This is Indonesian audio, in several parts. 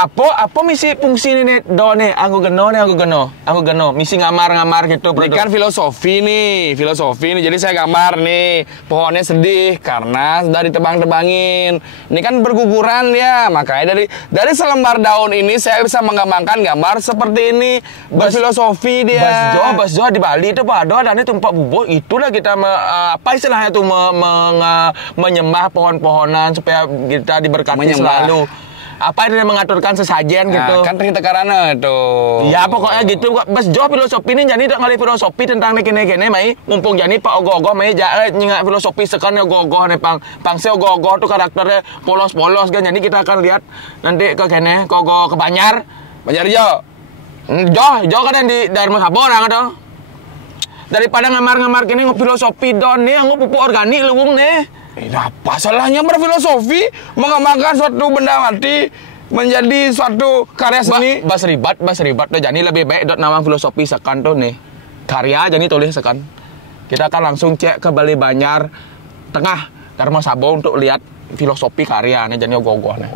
Apa misi fungsi ini do nih? Aku geno. Misi ngamar gitu. Ini kan filosofi nih. Jadi saya gambar nih. Pohonnya sedih karena sudah ditebang-tebangin. Ini kan berguguran dia. Makanya dari selembar daun ini saya bisa menggambarkan gambar seperti ini. Berfilosofi dia. Bas Jo di Bali itu Pak ada nih tumpak bubuh. Itulah kita apa istilahnya tuh menyembah pohon-pohonan supaya kita diberkati selalu. Apa ini mengaturkan sesajen gitu. Kan kita karena tuh. Ya pokoknya gitu. Bas Jo filosofi ini jadi tak ngali filosofi tentang kene mai mumpung jadi Pak Ogoh mai nyingak filosofi sekan Ogoh nih pangse Ogoh tuh karakternya polos-polos kan. Jadi kita akan lihat nanti ke kene ke Ogoh ke Banjar Jo kan yang di Dharma Sabor orang tuh. Daripada ngamar kene filosofi don nih yang pupuk organik luwung nih. Apa salahnya berfilosofi mengembangkan suatu benda mati menjadi suatu karya seni? Bas ribat tuh jadi lebih baik dot nawang filosofi sekan tuh nih. Karya jadi tulis sekan. Kita akan langsung cek ke Balai Banjar Tengah Dharma Sabor untuk lihat filosofi karya nih jadi ogoh nih.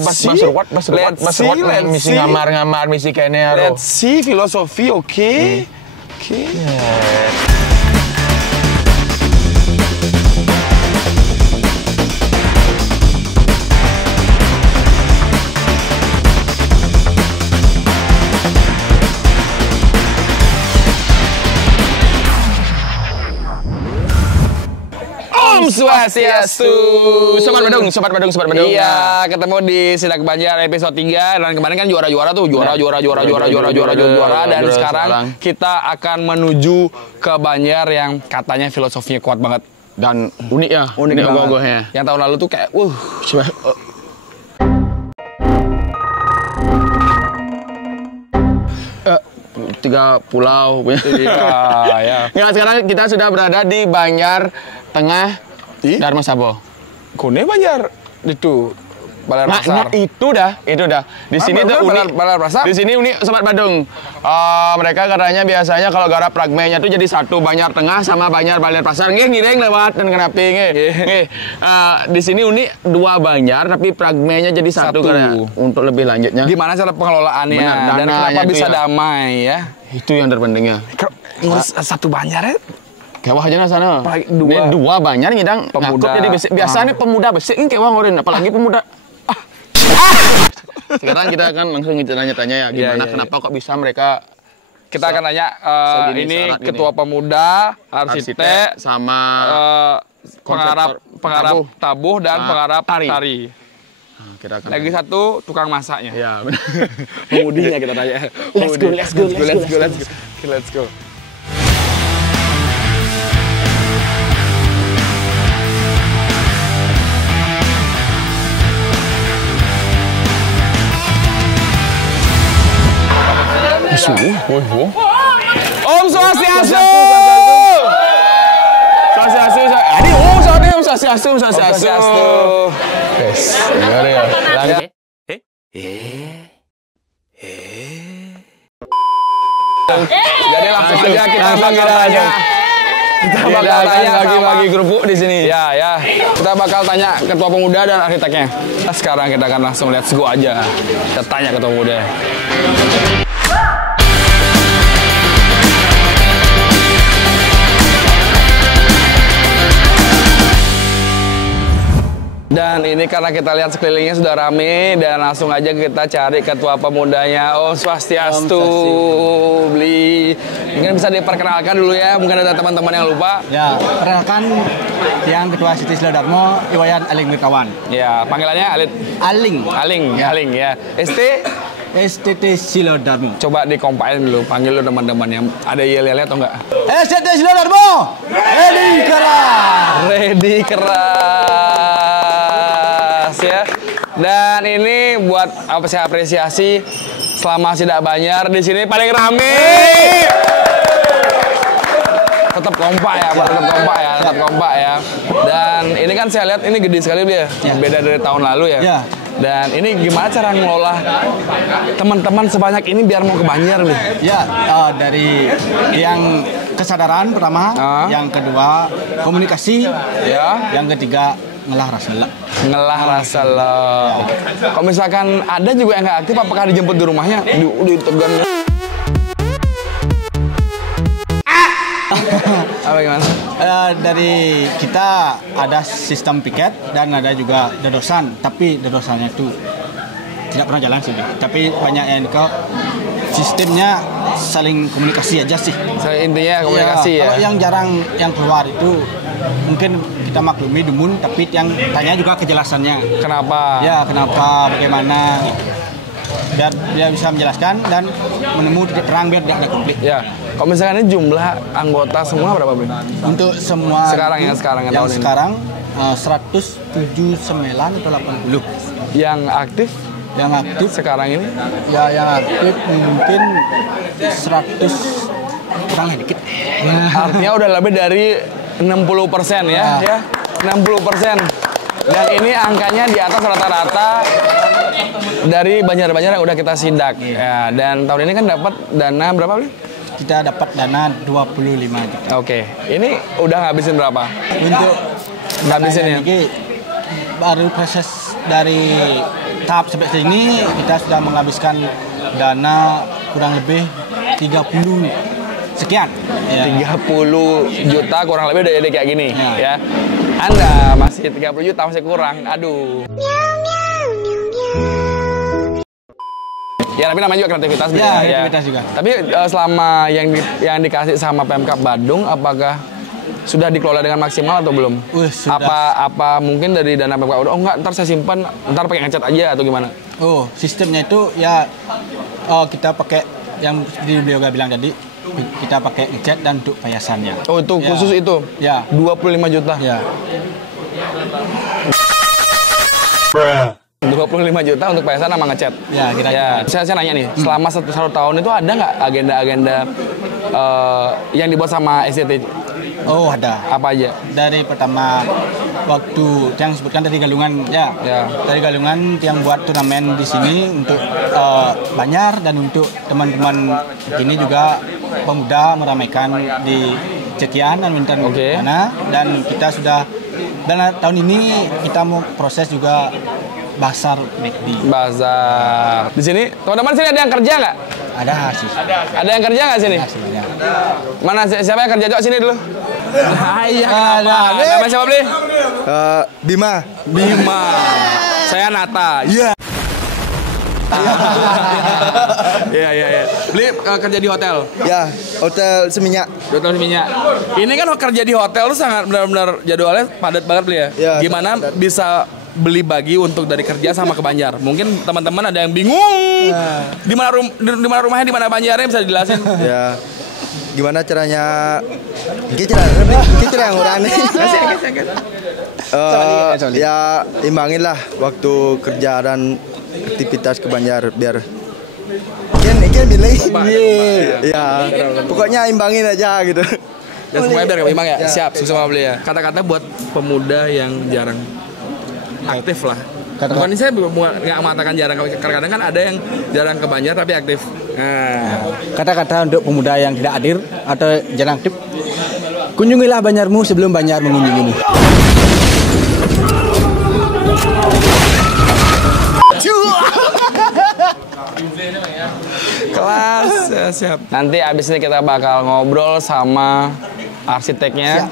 Bas ruwet misi ngamar misi kene. Let's see filosofi oke. Om Swastiastu. Sobat Badung. Iya, ketemu di Sidak Banjar episode 3 dan kemarin kan juara tuh, juara dan sekarang kita akan menuju ke Banjar yang katanya filosofinya kuat banget dan unik banget. Yang tahun lalu tuh kayak 3 pulau punya. Ya. Nggak, sekarang kita sudah berada di Banjar Tengah Dharma Sabor. Kone Banjar itu Balai Pasar. Itu dah. Di sini tuh unik. Balai Pasar. Di sini unik Sobat Badung. Mereka katanya biasanya kalau garap fragmennya tuh jadi satu Banjar Tengah sama Banjar Balai Pasar. Ngireng lewat dan kenapi di sini unik 2 Banjar tapi fragmennya jadi satu. Untuk lebih lanjutnya. Gimana cara pengelolaannya? Benar, dan kenapa bisa damai ya? Itu yang terpentingnya. Satu Banjar ya? Kewah aja sana. Dua Banjar ngidang pemuda. Jadi besi. Biasanya pemuda besi ini kewah ngorin, apalagi pemuda. Sekarang kita akan langsung tanya-tanya ya gimana kenapa kok bisa mereka. Kita akan tanya ini ketua pemuda, arsitek sama penggarap tabuh dan penggarap tari. Lagi satu tukang masaknya. Ya, benar. Pemudinya kita tanya. Let's go. Om Swastiastu. Swastiastu. Yes, benar ya. Jadi langsung aja kita bakal tanya. Kita bakal tanya bagi kerupuk di sini. Ya. Kita bakal tanya ketua pemuda dan arsiteknya. Sekarang kita akan langsung let's go aja. Kita tanya ketua pemuda. Dan ini karena kita lihat sekelilingnya sudah rame dan langsung aja kita cari ketua pemudanya. Om Swastiastu. Beli. Mungkin bisa diperkenalkan dulu ya, mungkin ada teman-teman yang lupa. Ya, perkenalkan yang ketua Siti Silo Darmo, Iwayan Aling Mirkawan. Ya, panggilannya Aling ya. STT Silo Darmo. Coba dikompain dulu, panggil lu teman-teman yang ada yel-yelnya atau enggak? STT Silo Darmo. Ready keras ya. Dan ini buat apa sih apresiasi selama Sidak Banjar di sini paling rame. Tetap kompak ya. Dan ini kan saya lihat ini gede sekali dia. Beda dari tahun lalu ya. Dan ini gimana cara ngelola teman-teman sebanyak ini biar mau ke Banjar nih? Ya, dari yang kesadaran pertama, yang kedua komunikasi, yang ketiga ngelah rasa lek. Ngelah rasa lek. Kalau misalkan ada juga yang nggak aktif, apakah dijemput di rumahnya? Di tegan. Apa gimana? Dari kita ada sistem piket dan ada juga dedosan, tapi dedosannya itu tidak pernah jalan sih. Tapi banyak yang ke sistemnya saling komunikasi aja sih. Intinya komunikasi ya. Kalau yang jarang yang keluar itu mungkin kita maklumi demun, tapi yang tanya juga kejelasannya. Kenapa? Ya, kenapa, bagaimana. Biar dia bisa menjelaskan dan menemukan titik terang biar tidak ada konflik. Ya. Kalau misalkan ini jumlah anggota semua berapa, Bro? Untuk semua sekarang yang yang sekarang 179 atau 80. Yang aktif sekarang ini? Ya, yang aktif mungkin 100 kurang dikit. Artinya udah lebih dari 60% ya. 60%. Dan ini angkanya di atas rata-rata dari Banjar-Banjar yang udah kita sidak. Ya, dan tahun ini kan dapat dana berapa, Bro? Kita dapat dana 25 juta. Oke. Ini udah ngabisin berapa? Untuk ngabisin ya? Baru proses dari tahap sampai sini kita sudah menghabiskan dana kurang lebih 30 sekian. Ya. 30 juta kurang lebih udah jadi kayak gini ya. Anda masih 30 juta masih kurang. Aduh. Ya, tapi namanya juga kreativitas. Kreativitas juga. Tapi selama yang dikasih sama Pemkab Badung, apakah sudah dikelola dengan maksimal atau belum? Apa mungkin dari dana Pemkab Badung? Oh enggak, ntar saya simpan, ntar pakai ngecat aja atau gimana? Oh, sistemnya itu ya kita pakai yang beliau bilang tadi, kita pakai ngecat dan untuk payasannya. Oh, itu khusus itu? Ya. 25 juta? Ya. 25 juta untuk payasan sama ngecat. Ya, kita. Ya, saya nanya nih, selama satu tahun itu ada nggak agenda-agenda yang dibuat sama SCT? Oh, ada. Apa aja? Dari pertama waktu yang sebutkan dari Galungan ya. Dari Galungan yang buat turnamen di sini untuk Banjar dan untuk teman-teman ini juga pemuda meramaikan di Cekian dan Winter mana, dan kita sudah tahun ini kita mau proses juga Bazar McD. Bazar. Di sini, teman-teman sini ada yang kerja nggak? Ada sih. Ada yang kerja nggak sini? Ada. Mana siapa yang kerja? Coba sini dulu. Iya, kenapa? Nama siapa, Bli? Bima. Saya Nata. Iya. Iya. Bli kerja di hotel. Ya, Hotel Seminyak. Hotel Seminyak. Ini kan kerja di hotel tuh sangat benar-benar jadwalnya padat banget, Bli ya. Gimana bisa beli bagi untuk dari kerja sama ke Banjar? Mungkin teman-teman ada yang bingung. Di mana rumahnya, di mana Banjarnya, bisa dijelasin? Ya. Gimana caranya? Cara yang orang nih. Ya, imbangin lah waktu kerja dan aktivitas ke Banjar biar ikan milih. Ya, pokoknya imbangin aja gitu. Dan semuanya biar imbang ya. Siap, susah beli ya. Kata-kata buat pemuda yang jarang aktif lah. Bukan saya nggak mengatakan jarang, kadang-kadang kan ada yang jarang ke Banjar tapi aktif. Nah. Kata-kata untuk pemuda yang tidak hadir atau jarang aktif, kunjungilah Banjarmu sebelum Banjar mengunjungimu. Kelas, siap. Nanti abis ini kita bakal ngobrol sama arsiteknya.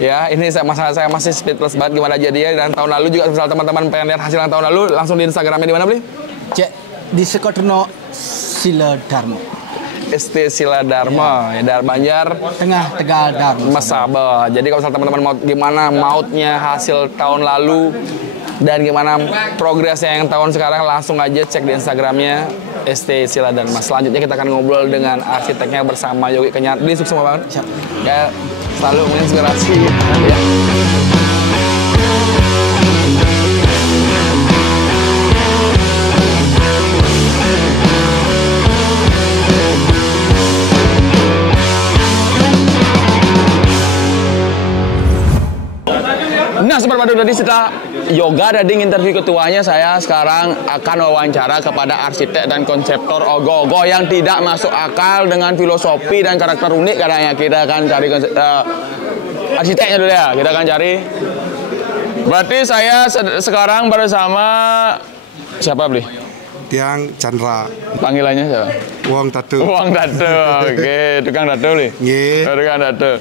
Ya, ini saya masih speechless banget gimana jadinya. Dan tahun lalu juga misal teman-teman pengen lihat hasil yang tahun lalu, langsung di Instagramnya di mana, Bli? Cek di Sekoterno Sila Dharma. ST Sila Dharma, ya, dari Banjar Tengah Tegal Dharma. Mesabel. Jadi kalau misal teman-teman mau gimana mautnya hasil tahun lalu dan gimana progresnya yang tahun sekarang, langsung aja cek di Instagramnya ST Sila Dharma. Selanjutnya kita akan ngobrol dengan arsiteknya bersama Yogi Kenyat. Bli, sukses banget. Siap. Ya, selalu menginspirasi. Ya. Nah, seperti tadi setelah Yoga tadi interview ketuanya, saya sekarang akan wawancara kepada arsitek dan konseptor Ogoh-Ogoh yang tidak masuk akal dengan filosofi dan karakter unik. Katanya kita akan cari arsiteknya dulu ya. Kita akan cari Berarti saya sekarang bersama siapa beli? Tiang Chandra. Panggilannya siapa? Wong Tatu. Uang tato. Oke, tukang tato beli. Nggih. Oh, tukang tato.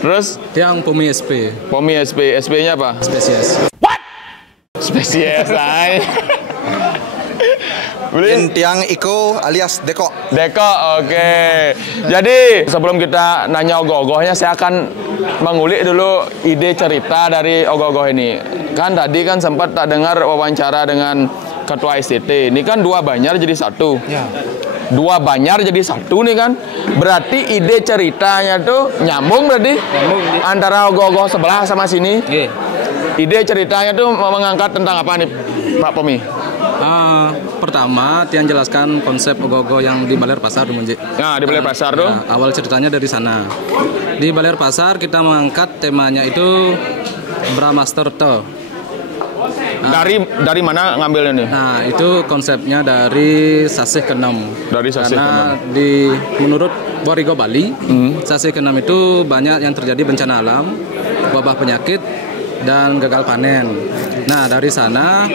Terus Tiang Pomi SP. Pomi SP. SP-nya apa? Spesies. Spesies ay. Beli Tiang Iko alias Deko. Deko, oke. Jadi sebelum kita nanya ogoh-ogohnya, saya akan mengulik dulu ide cerita dari ogoh-ogoh ini. Kan tadi kan sempat tak dengar wawancara dengan Ketua STT. Ini kan dua Banjar jadi satu. Ya. Dua Banjar jadi satu nih kan. Berarti ide ceritanya tuh nyambung berarti? Antara ogoh-ogoh sebelah sama sini. Ide ceritanya tuh mengangkat tentang apa nih Pak Pomi? Pertama, Tiang jelaskan konsep ogoh-ogoh yang di Baler Pasar, Munji. Nah, di Baler Pasar tuh. Nah, awal ceritanya dari sana. Di Baler Pasar kita mengangkat temanya itu Brahmaster To. Dari mana ngambilnya nih? Nah, itu konsepnya dari Sasih Ke-6. Dari Sasih Karena menurut Warigo Bali, Sasih Ke-6 itu banyak yang terjadi bencana alam, wabah penyakit, dan gagal panen. Nah, dari sana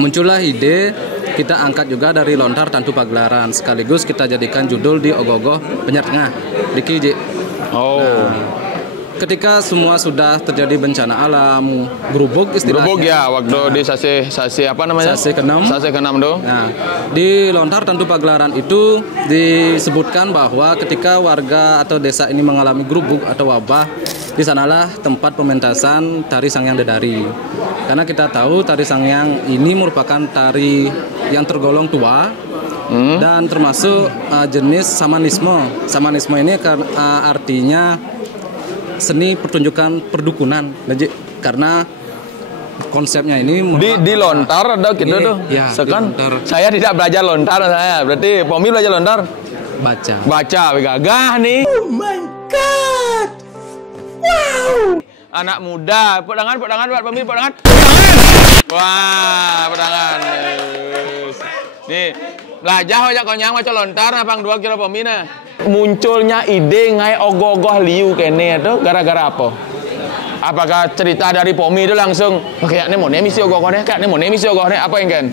muncullah ide kita angkat juga dari lontar tantu pagelaran, sekaligus kita jadikan judul di ogoh-ogoh Banjar Tengah di Kiji. Oh. Nah, ketika semua sudah terjadi bencana alam, gerubuk istilahnya. Gerubuk ya, waktu di Sasih apa namanya? Sasih Ke-6. Sasih Ke-6 tuh. Nah, di lontar tantu pagelaran itu disebutkan bahwa ketika warga atau desa ini mengalami gerubuk atau wabah, di sanalah tempat pementasan tari Sangyang Dedari. Karena kita tahu tari Sangyang ini merupakan tari yang tergolong tua dan termasuk jenis samanisme. Samanisme ini artinya seni pertunjukan perdukunan, karena konsepnya ini di lontar ada gitu tuh. Ya, Sekan saya tidak belajar lontar saya. Berarti Pomi belajar lontar? Baca, gagah nih. Oh my god. Wow. Anak muda, pedangan buat Pomi, pedangan. Wah, pedangan. Nih, belajar aja konyang macam lontar abang 2 kilo Pomi nah. Munculnya ide ngai ogoh-ogoh liu kene itu gara-gara apa? Apakah cerita dari Pomi itu langsung kayaknya mau misi ogoh-ogohnya, kayaknya mau misi ogohnya apa yang kan?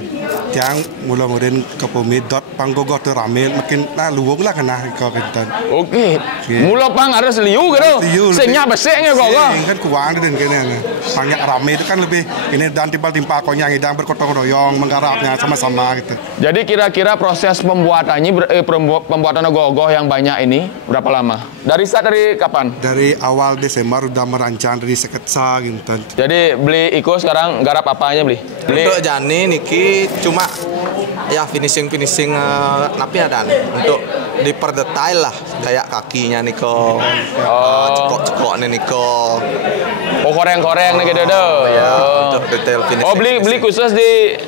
Tiang mula-mulain ke Pomi dot panggogoh tu ramil makin luwung lah kena kau kentan. Oke. Mula pang harus liu gitu. Sehingga beseknya ogoh-ogoh. Kan kuang dan kene. Banyak rame itu kan lebih ini dan timpal-timpal konyang hidang bergotong royong menggarapnya sama-sama gitu. Jadi kira-kira proses pembuatannya pembuatan ogoh-ogoh yang banyak ini berapa lama? Dari kapan? Dari awal Desember udah merancang dari sketsa gitu. Jadi beli Iko sekarang garap apanya beli? Untuk Jani Niki cuma ya finishing napi ada untuk diperdetail lah kayak kakinya Niko, cekok-cekoknya Niko. Oh koreng-koreng nih gitu tuh. Ya, untuk detail finishing. Oh beli khusus di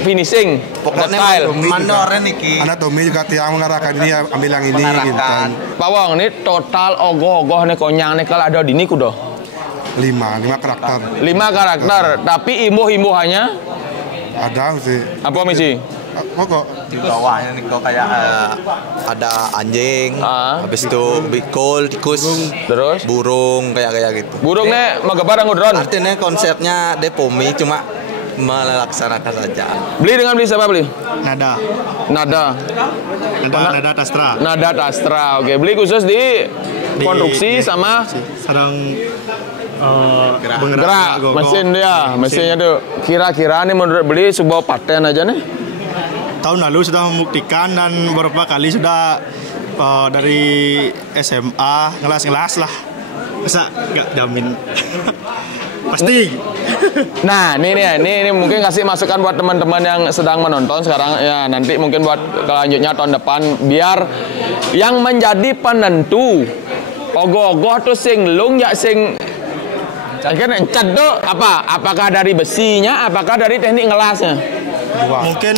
finishing. Pokoknya mandornya Niki. Anak Tommy juga Tiang mengarahkan ini ambil yang ini gitu. Pak Wong, ini total ogoh-ogoh nih konyang nih kalau ada di niku doh. 5 karakter. 5 karakter, tapi imbuh-imbuhannya ada sih. apa misi? Pokok Di bawahnya Niko kayak ada anjing, habis itu bikol, tikus, Terus burung kayak gitu. burungnya magabar ngudron. Artinya konsepnya Depomi cuma melaksanakan saja. Beli siapa beli? Nada Tastra. Tastra. Nada Tastra. Oke, beli khusus di konstruksi sama Sedang gerak mesin dia, mesinnya tuh. Kira-kira nih menurut beli sebuah paten aja nih. tahun lalu sudah membuktikan dan beberapa kali sudah dari SMA ngelas lah. Masa nggak jamin? Pasti. Nah, ini mungkin kasih masukan buat teman-teman yang sedang menonton sekarang ya, nanti mungkin buat kelanjutnya tahun depan biar yang menjadi penentu ogoh-ogoh tuh sing lung ya sing kan encet tuh apakah dari besinya, apakah dari teknik ngelasnya? Mungkin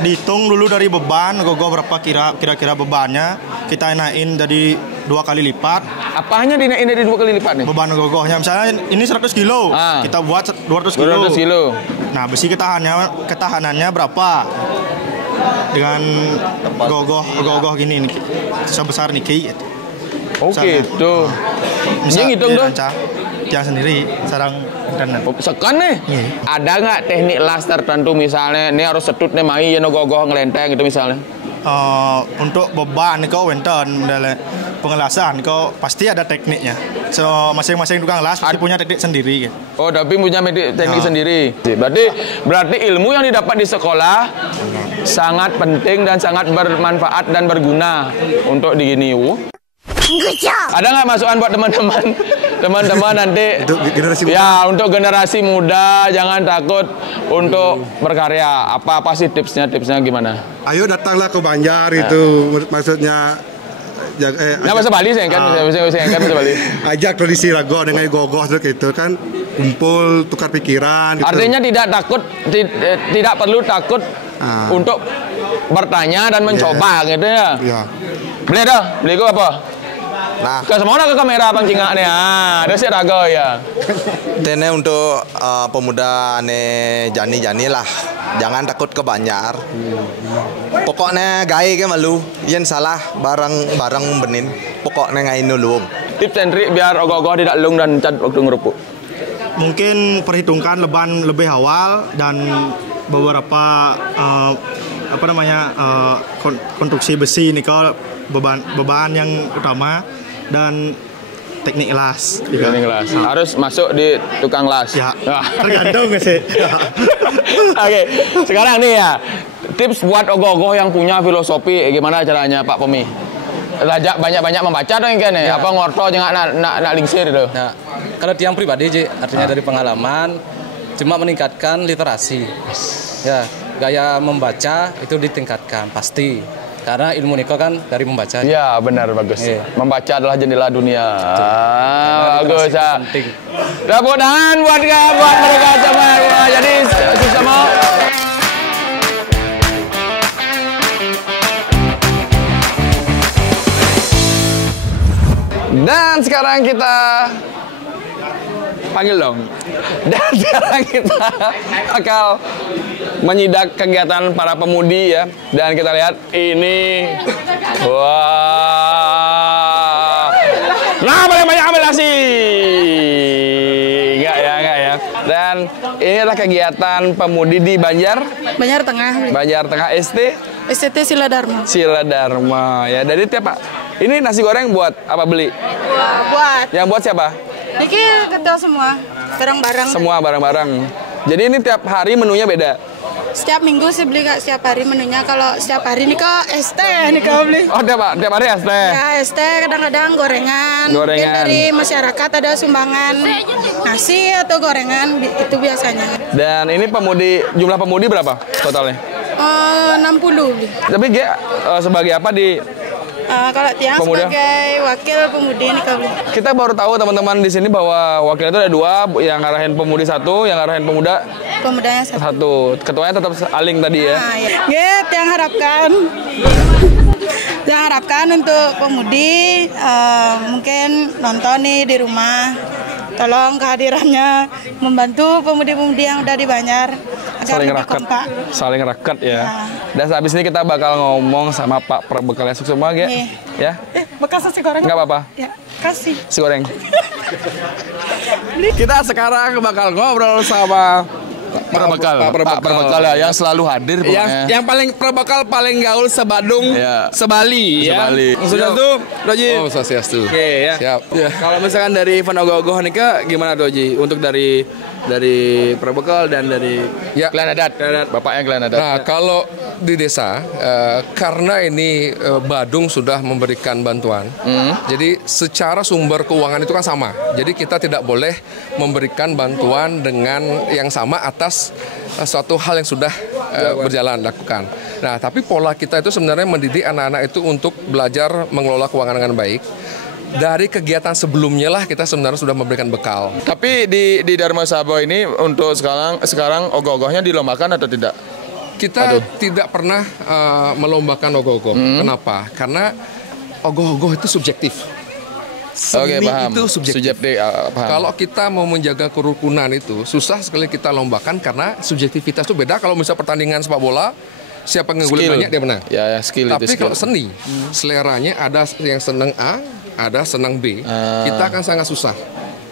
dihitung dulu dari beban ogoh berapa kira-kira bebannya, kita naikin dari 2 kali lipat. Apanya dinaikin dari 2 kali lipat nih? Beban ogohnya misalnya ini 100 kilo, kita buat 200 kilo. 200 kilo. Nah, besi ketahanannya berapa? Dengan ogoh gini nih, sebesar niki. Oke, tuh. Bisa Ngitung tuh. Yang sendiri, sekarang internet. Sekan nih. Ada nggak teknik las tertentu misalnya ini harus setut nih mai yang gogoh ngelenteng gitu misalnya? Untuk beban kau wenten dalam pengelasan kau pasti ada tekniknya. So masing-masing tukang las pasti punya teknik sendiri. Oh, tapi punya teknik sendiri. Berarti ilmu yang didapat di sekolah sangat penting dan sangat bermanfaat dan berguna untuk di gini. Ada nggak masukan buat teman-teman nanti Untuk generasi muda. ya untuk generasi muda jangan takut untuk berkarya. Apa sih tipsnya gimana? Ayo datanglah ke Banjar itu maksudnya. Nah, bahasa Bali saya kan bahasa Bali. Ajak tradisi rago dengan gogoh gitu kan kumpul tukar pikiran gitu. Artinya tidak takut tidak perlu takut untuk bertanya dan mencoba gitu ya. Ya. Beli gua apa? Nah, Ke semua ke kamera Bang Cingak nih. Ada sih raga ya. ini untuk pemuda nih jani lah. Jangan takut ke Banjar. Pokoknya gaya ke malu. Yen salah barang benin. Pokoknya ngain dulu. Tips and trik biar ogoh-ogoh tidak lung dan cat waktu ngerupuk. Mungkin perhitungkan leban lebih awal dan beberapa konstruksi besi ini kau beban yang utama dan teknik las juga. Teknik las. Harus masuk di tukang las. Ya, Ah. tergantung sih. Oke, sekarang nih ya tips buat ogoh-ogoh yang punya filosofi gimana caranya Pak Pomi? Banyak-banyak membaca dong kan ya. Apa ngorto jangan nak lingsir itu. Nah, kalau tiang pribadi Ji, artinya dari pengalaman cuma meningkatkan literasi. Ya, gaya membaca itu ditingkatkan pasti. Karena ilmu niko kan dari membaca. Iya, benar bagus. Iya. Membaca adalah jendela dunia. Bagus literasi ya. penting. Tepuk tangan buat mereka semua. Jadi sama. Dan sekarang kita panggil dong. Dan sekarang kita bakal menyidak kegiatan para pemudi ya. Dan kita lihat ini. Wah. Nah, banyak ambil nasi. Enggak ya. Dan ini adalah kegiatan pemudi di Banjar Tengah. Tengah STT Sila Dharma. Sila Dharma ya. Dari tiap Pak. Ini nasi goreng buat apa beli? Buat. Yang buat siapa? Niki ketua semua. Barang-barang. Semua barang-barang. Jadi ini tiap hari menunya beda. Setiap minggu sih beli nggak setiap hari menunya. Kalau setiap hari nih kok ST nih kau beli. Oh, tiap hari ST. Ya ST kadang-kadang gorengan. Mungkin dari masyarakat ada sumbangan nasi atau gorengan itu biasanya. Dan ini jumlah pemudi berapa totalnya? 60 beli. Tapi sebagai apa di Kalau tiang pemuda? sebagai wakil pemudi nih kau beli. Kita baru tahu teman-teman di sini bahwa wakil itu ada 2, yang ngarahin pemudi 1, yang ngarahin pemuda Pemudanya 1. 1. Ketuanya tetap Aling tadi ya. Nah, ya. Yang harapkan untuk pemudi mungkin nonton nih di rumah. Tolong kehadirannya membantu pemudi-pemudi yang udah di Banjar agar lebih kompak. Saling raket ya. Dan habis ini kita bakal ngomong sama Pak Perbekalnya semua ya. Ya. Bekas nasi goreng. Nggak apa-apa. Ya, kasih. Si goreng. Kita sekarang bakal ngobrol sama Pak Perbekal ya, yang selalu hadir pokoknya. Yang paling Perbekal paling gaul sebadung, Ya. sebali ya. Sebali. Swastiastu, Doji. Oh, swastiastu. Oke ya. Siap. Ya. Kalau misalkan dari event ogoh-ogoh nih gimana Doji? Untuk dari Perbekal dan dari Klan Adat. Bapaknya Klan Adat. Nah, kalau di desa, karena ini Badung sudah memberikan bantuan, jadi secara sumber keuangan itu kan sama. Jadi kita tidak boleh memberikan bantuan dengan yang sama atas suatu hal yang sudah berjalan lakukan. Nah, tapi pola kita itu sebenarnya mendidik anak-anak itu untuk belajar mengelola keuangan dengan baik. Dari kegiatan sebelumnya lah kita sebenarnya sudah memberikan bekal. Tapi di Dharma Sabo ini untuk sekarang ogoh-ogohnya dilombakan atau tidak? Kita tidak pernah melombakan ogoh-ogoh. Kenapa? Karena ogoh-ogoh itu subjektif. Seni paham. itu subjektif. Paham. Kalau kita mau menjaga kerukunan itu susah sekali kita lombakan karena subjektivitas itu beda. Kalau misalnya pertandingan sepak bola, siapa yang ngegolin banyak dia menang. Ya, skill. Tapi kalau seni, seleranya ada yang senang A, ada senang B. Kita akan sangat susah.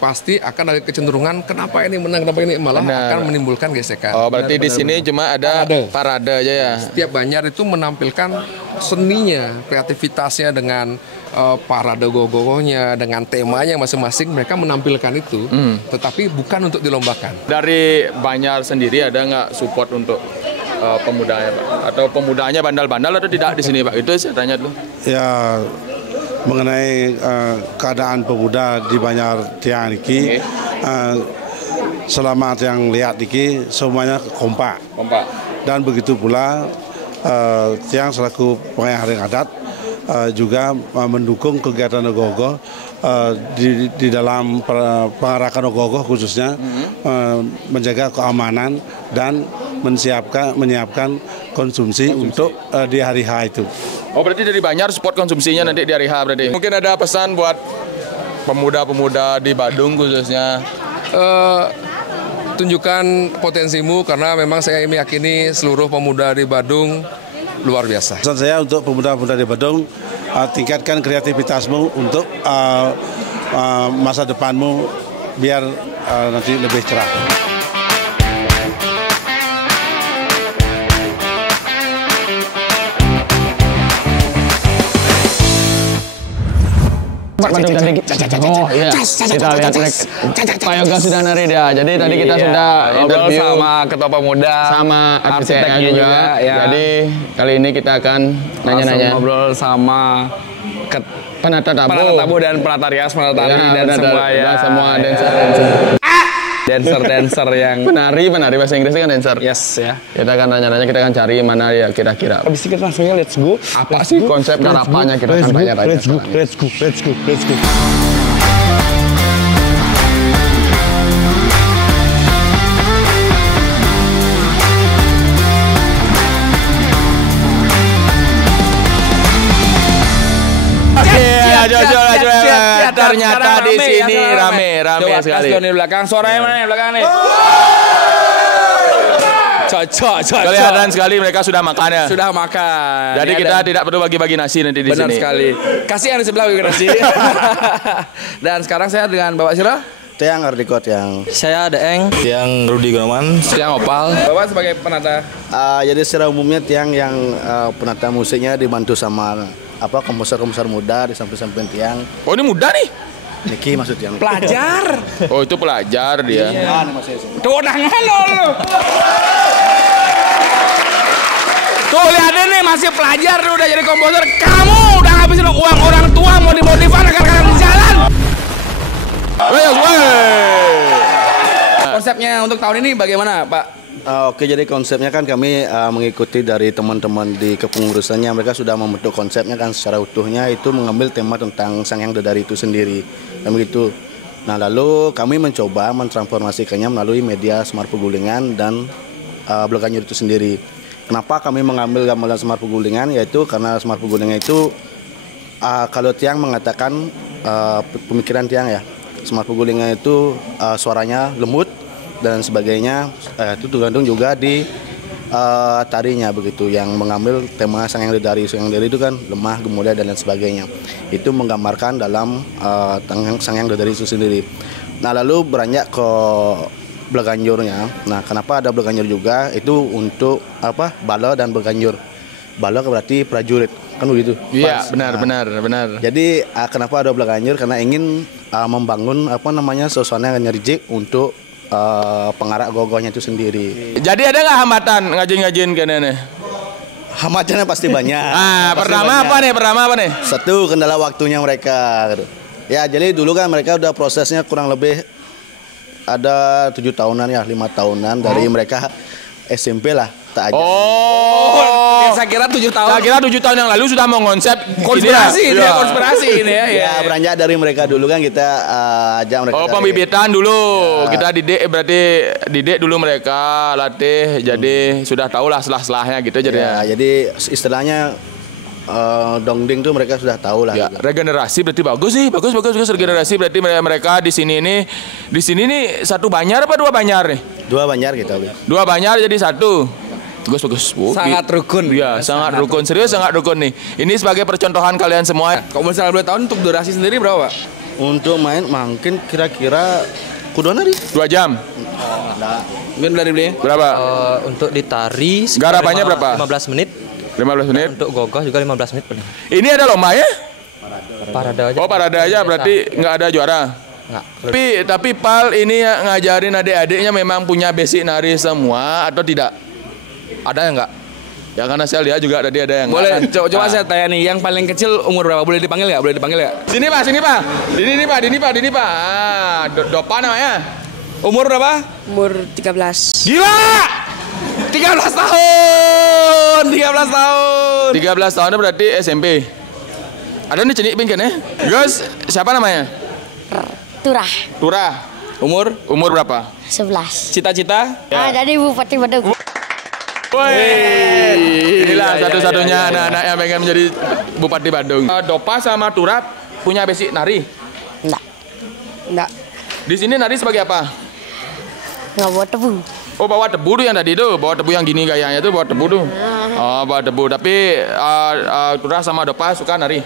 pasti akan ada kecenderungan kenapa ini menang, kenapa ini malah akan menimbulkan gesekan. Oh, berarti di sini cuma ada parade aja ya. Setiap Banjar itu menampilkan seninya, kreativitasnya dengan parade gogogohnya, dengan temanya masing-masing, mereka menampilkan itu, tetapi bukan untuk dilombakan. Dari Banjar sendiri ada nggak support untuk pemudanya, Pak? Atau pemudanya bandal-bandal atau tidak di sini, Pak? Itu saya tanya dulu. Ya, mengenai keadaan pemuda di Banjar Tiang ini, selama yang lihat ini semuanya kompak. Dan begitu pula Tiang selaku pengayah adat juga mendukung kegiatan Ogoh-ogoh di dalam pengarahan Ogoh-ogoh khususnya menjaga keamanan dan menyiapkan konsumsi untuk di hari H itu. Oh, berarti dari Banjar support konsumsinya nanti di hari H berarti. Mungkin ada pesan buat pemuda-pemuda di Badung khususnya. Tunjukkan potensimu karena memang saya meyakini seluruh pemuda di Badung luar biasa. Pesan saya untuk pemuda-pemuda di Badung, tingkatkan kreativitasmu untuk masa depanmu biar nanti lebih cerah. Oh iya, kita lihat Pak Yoga sudah nari dia. Jadi tadi kita sudah interview sama ketua pemuda, sama arsiteknya juga. Jadi kali ini kita akan nanya-nanya, ngobrol sama penata tabu dan penata rias, penata tari dan semua dancer yang penari bahasa Inggrisnya kan dancer. Yes ya. Kita akan nanya-nanya, kita akan cari mana ya kira-kira. Habis kita langsungnya let's go. Apa sih konsep garapannya, kita akan tanya-tanya. Let's go. Ternyata di sini rame sekali. Coba di belakang, suaranya mana di belakang nih? Cocok. Kelihatan sekali mereka sudah makan ya. Sudah makan. Jadi kita tidak perlu bagi-bagi nasi nanti di sini. Benar sekali. Kasih yang di sebelah bagi nasi. Dan sekarang saya dengan Bapak Sira. Tiang Ardiko Tiang. Saya Deeng. Tiang Rudi Gunawan. Tiang Opal. Bapak sebagai penata. Jadi secara umumnya Tiang yang penata musiknya dibantu sama komposer-komposer muda di samping-samping Tiang. Oh, ini muda nih. Niki maksud Tiang. Pelajar. Oh, itu pelajar dia. Tuh dangan lo. Tuh lihatin nih, masih pelajar udah jadi komposer. Kamu udah ngabisin uang orang tua mau dimodifan agar di jalan. Konsepnya untuk tahun ini bagaimana, Pak? Oke, jadi konsepnya kan kami mengikuti dari teman-teman di kepengurusannya. Mereka sudah membentuk konsepnya kan secara utuhnya, itu mengambil tema tentang Sang Hyang Dedari itu sendiri. Dan begitu. Nah, lalu kami mencoba mentransformasikannya melalui media Semar Pegulingan dan Blok Ganjur itu sendiri. Kenapa kami mengambil gamelan Semar Pegulingan? Yaitu karena Semar Pegulingan itu kalau Tiang mengatakan pemikiran Tiang ya, Semar Pegulingan itu suaranya lembut dan sebagainya, itu tergantung juga di tarinya begitu, yang mengambil tema Sang Hyang Dedari. Sang Hyang Dedari itu kan lemah, gemulia dan lain sebagainya. Itu menggambarkan dalam Sang Hyang Dedari itu sendiri. Nah, lalu beranjak ke Bleganjurnya. Nah, kenapa ada Bleganjur juga? Itu untuk bala dan Bleganjur. Bala berarti prajurit, kan begitu? Iya, benar. Jadi kenapa ada Bleganjur? Karena ingin membangun suasana yang nyerjik untuk pengarak gogohnya itu sendiri. Jadi ada nggak hambatan ngajin kene? Hambatannya pasti banyak. Pertama apa nih? Satu, kendala waktunya mereka. Ya, jadi dulu kan mereka udah prosesnya kurang lebih ada 7 tahunan ya, 5 tahunan dari mereka SMP lah. Saya kira 7 tahun. Saya kira 7 tahun yang lalu sudah mengonsep konspirasi ini ya. Ya, beranjak dari mereka dulu kan kita ajak mereka. Oh, pembibitan dulu. Kita didik dulu mereka, latih. Jadi sudah tahulah selah-selahnya gitu jadinya. Ya, jadi istilahnya dongding tuh mereka sudah tahu lah. Ya, regenerasi berarti bagus sih. Bagus regenerasi berarti mereka di sini nih satu Banjar apa 2 Banjar nih? 2 Banjar kita. 2 Banjar jadi satu. Bagus. Sangat rukun. Iya, sangat rukun. Serius sangat rukun nih. Ini sebagai percontohan kalian semua. Kalau misalnya 2 tahun untuk durasi sendiri berapa, Pak? Untuk main mungkin kira-kira kudona di 2 jam. Mungkin dari beli Berapa? Untuk ditari Garapannya berapa? 15 menit. 15 menit. Untuk gogoh juga 15 menit paling. Ini ada lomba ya? Parade aja. Oh, parade aja berarti nggak ada juara. Tapi Pal ini ngajarin adik-adiknya memang punya basic nari semua atau tidak? Ada yang enggak? Ya karena saya lihat juga tadi ada yang boleh. Coba saya tanya nih, yang paling kecil umur berapa? Boleh dipanggil nggak? Boleh dipanggil nggak? Sini Pak. Dini Pak. Dopa namanya. Umur berapa? Umur 13. Gila! 13 tahun. 13 tahun itu berarti SMP. Ada nih cenik pingkan ya? Guys, siapa namanya? Turah. Umur berapa? 11. Cita-cita? Jadi Bupati Badung. Woi, inilah satu-satunya anak-anak yang pengen menjadi Bupati Bandung. Dopa sama Turah punya basic nari? Enggak. Di sini nari sebagai apa? Nggak bawa tebu. Oh, bawa tebu tuh yang tadi tuh, bawa tebu yang gini gayanya tuh bawa tebu tuh. Oh, bawa tebu. Tapi Turah sama Dopa suka nari?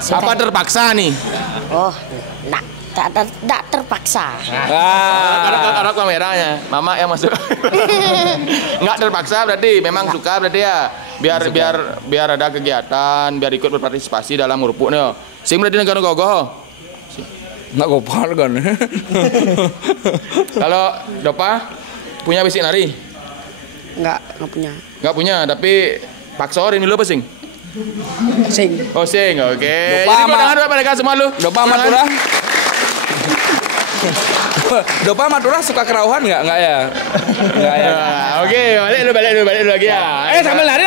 Apa terpaksa nih? Oh, tak terpaksa. Karena kameranya, Mama yang masuk. Nggak terpaksa berarti, memang suka berarti ya. Biar ada kegiatan, biar ikut berpartisipasi dalam ngerupuknya. Sing berarti negara gogoh. Nggak gopal kan? Kalau Dopa punya basic nari? Nggak punya. Nggak punya, tapi paksorin dulu apa sing? Sing. Oh sing, oke. Dopa Jadi tangan mereka semua lu. Dopa sama Turah. Dopa sama Turah suka kerauhan nggak ya? Nggak ya. Oke, balik dulu lagi ya. Sambil lari.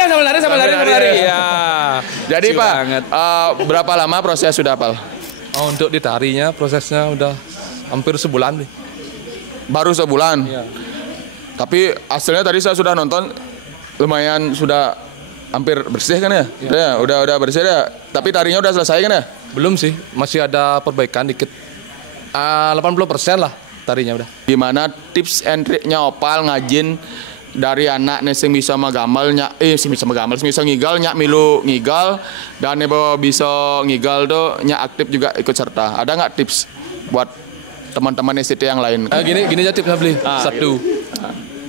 Ya. Jadi Pak, berapa lama proses sudah Pal? Oh, untuk ditarinya prosesnya udah hampir sebulan nih. Baru sebulan. Iya. Tapi hasilnya tadi saya sudah nonton, lumayan sudah hampir bersih kan ya? Ya, udah bersih ya. Tapi tarinya udah selesai kan ya? Belum sih, masih ada perbaikan dikit. 80% lah tarinya udah. Gimana tips and triknya Opal ngajin dari anak nih sing bisa magamal bisa ngigal nyak milu ngigal dan nebo bisa ngigal tuh nyak aktif juga ikut serta. Ada nggak tips buat teman-teman STT yang lain? Gini aja tipsnya beli. Satu,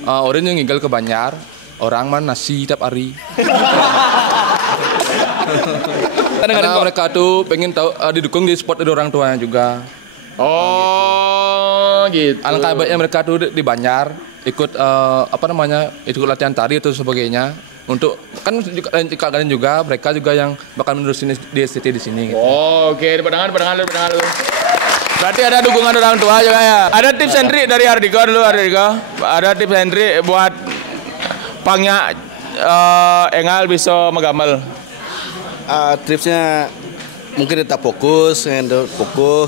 orang yang ngigal ke Banjar, orang mah nasi tiap hari. Karena mereka tuh pengen tahu didukung di sport dari orang tuanya juga. Oh, gitu. Alangkah baiknya mereka tuh di Banjar ikut ikut latihan tari atau sebagainya. Untuk kan kalian juga mereka juga yang bakal menerusin di STT di sini. Gitu. Oh, oke, pendengar lu. Berarti ada dukungan orang tua juga ya. Ada tips and trick dari Ardika dulu, Ada tips and trick buat pangnya engal bisa megamal. Tipsnya mungkin tetap fokus,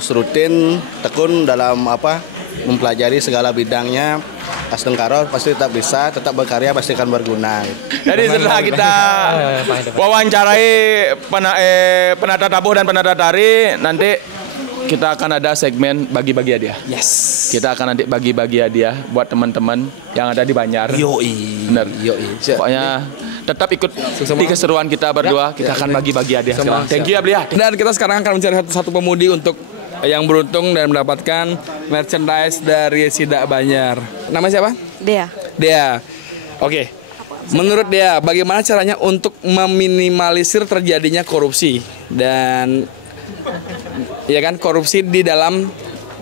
rutin, tekun dalam mempelajari segala bidangnya. Pas tengkaro pasti tetap berkarya, pasti akan berguna. Jadi setelah kita wawancarai penata tabuh dan penata tari, nanti kita akan ada segmen bagi-bagi hadiah. Yes. Kita akan nanti bagi-bagi hadiah buat teman-teman yang ada di Banjar. Yoi. Bener. Pokoknya tetap ikut di keseruan kita berdua. Kita akan bagi-bagi hadiah sekarang. Thank you ya Beliah. Dan kita sekarang akan mencari satu pemudi untuk yang beruntung dan mendapatkan merchandise dari Sidak Banjar. Nama siapa? Dea. Oke. Menurut Dea, bagaimana caranya untuk meminimalisir terjadinya korupsi dan korupsi di dalam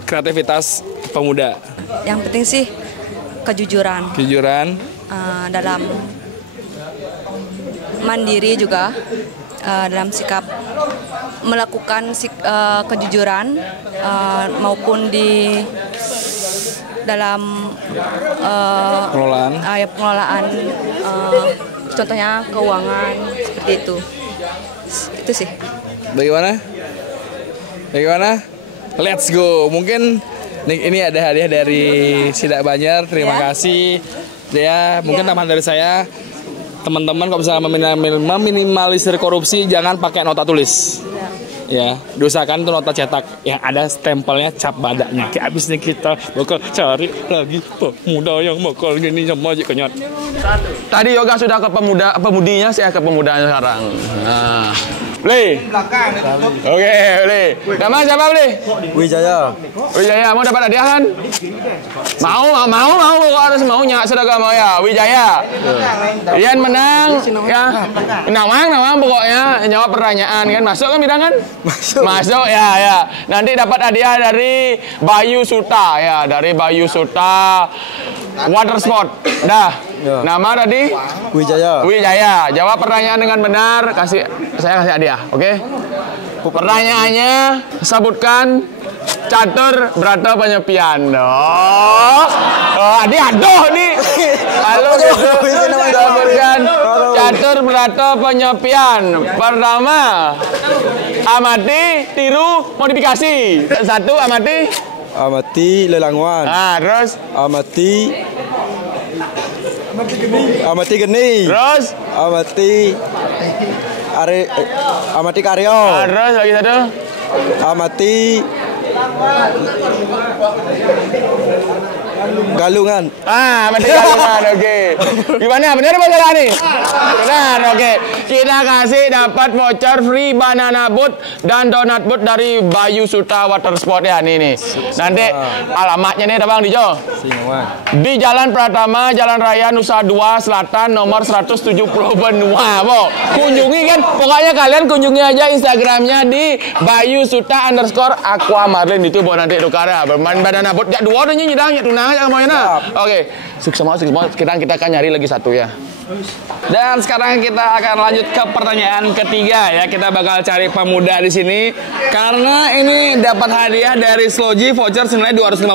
kreativitas pemuda? Yang penting sih kejujuran. Dalam mandiri juga, dalam sikap melakukan kejujuran maupun di dalam pengelolaan contohnya keuangan seperti itu sih. Bagaimana? Let's go. Mungkin ini ada hadiah dari Sidak Banjar. Terima kasih Dea. Mungkin tambahan dari saya, teman-teman kalau bisa meminimalisir korupsi, jangan pakai nota tulis. Ya, diusahakan itu nota cetak yang ada stempelnya, cap badaknya. Kayak abisnya kita bakal cari lagi pemuda yang bakal gini sama aja kenyat. Tadi Yoga sudah ke pemudinya, saya ke pemudanya sekarang. Nah, Beli. Oke, beli. Nama siapa beli? Wijaya. Wijaya mau dapat hadiah kan? Mau harus maunya seragam mau ya. Wijaya. Ian menang ya. Nawang pokoknya jawab pertanyaan kan masuk kan bidang kan? Masuk ya. Nanti dapat hadiah dari Bayu Suta ya, dari Bayu Suta Water Sport. Dah. Nama tadi? Wijaya. Jawab pertanyaan dengan benar, saya kasih hadiah, oke? Pertanyaannya sebutkan catur berata penyepian. Hadiah nih. Halo gitu. Sebutkan catur berata penyepian. Pertama, amati, tiru, modifikasi. Satu, amati lelanguan. Terus amati geni. Terus amati karyo. Terus lagi satu. Amati galungan. Amati galungan. Oke. Gimana? Benar apa salah nih? Benar. Oke. Kita kasih dapat voucher free banana boat dan donat boat dari Bayu Suta Water Sport ya nih. Nanti alamatnya nih Bang Dijo. Di Jalan Pratama, Jalan Raya Nusa Dua Selatan nomor 170 Benua. Kunjungi kan. Pokoknya kalian kunjungi aja Instagramnya di Bayu Suta _aquamarine itu buat nanti tukar ya. Bermain banana boat. Jak dua udah nyidang ya tunang aja mau ya. Oke. Sukses banget. Sekarang kita akan nyari lagi satu ya. Dan sekarang kita akan lanjut ke pertanyaan ketiga ya. Kita bakal cari pemuda di sini karena ini dapat hadiah dari Sloji voucher senilai 250.000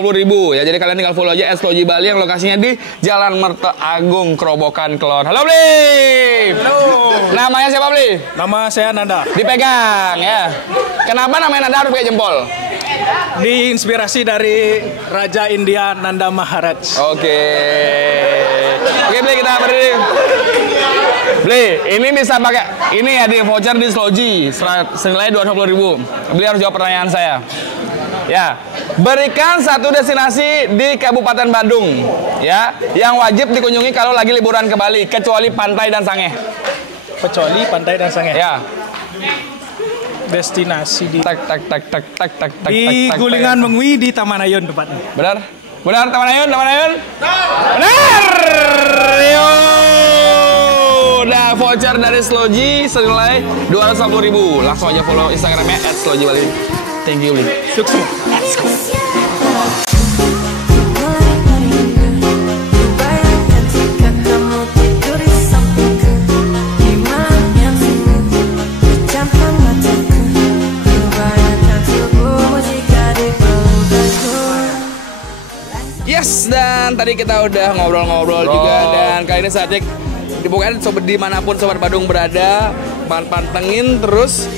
ya. Jadi kalian tinggal follow aja @Sloji Bali yang lokasinya di Jalan Merte Agung, Kerobokan, Kelon. Halo Bli. Halo. Namanya siapa Bli? Nama saya Nanda. Dipegang ya. Kenapa namanya Nanda harus pakai jempol? Diinspirasi dari Raja India Nanda Maharaj. Oke, Bli, kita berdiri. Bli, ini bisa pakai ini ya di voucher di Sloji senilai 250.000. Bli harus jawab pertanyaan saya. Ya, berikan satu destinasi di Kabupaten Bandung ya yang wajib dikunjungi kalau lagi liburan ke Bali kecuali pantai dan Sangeh. Kecuali pantai dan Sangeh. Ya. Destinasi di di Gulingan Mengwi di Taman Ayun tepatnya. Benar Taman Ayun. Benar. Yo. Udah voucher dari Sloji senilai 250.000. Langsung aja follow Instagramnya @slojibali. Thank you, Bli. Sukses. Yes, dan tadi kita udah ngobrol-ngobrol juga dan kali ini saatnya pokoknya dimanapun Sobat Badung berada pantengin terus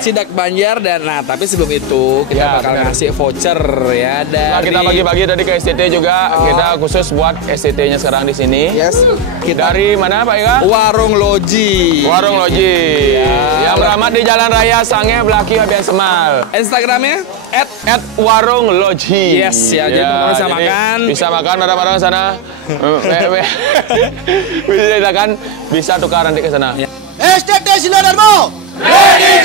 Sidak Banjar dan tapi sebelum itu kita bakal ngasih voucher ya dari kita bagi-bagi tadi ke STT juga kita khusus buat STT-nya sekarang di sini. Yes. Dari mana Pak Ika? Warung Loji. Yang beramat di Jalan Raya Sangeh Blaki Habian Semal. Instagramnya @warungloji. Yes ya, jadi bisa makan. Bisa makan bareng-bareng sana. Bisa tukar nanti ke sana. STT Siladarmo. Ready.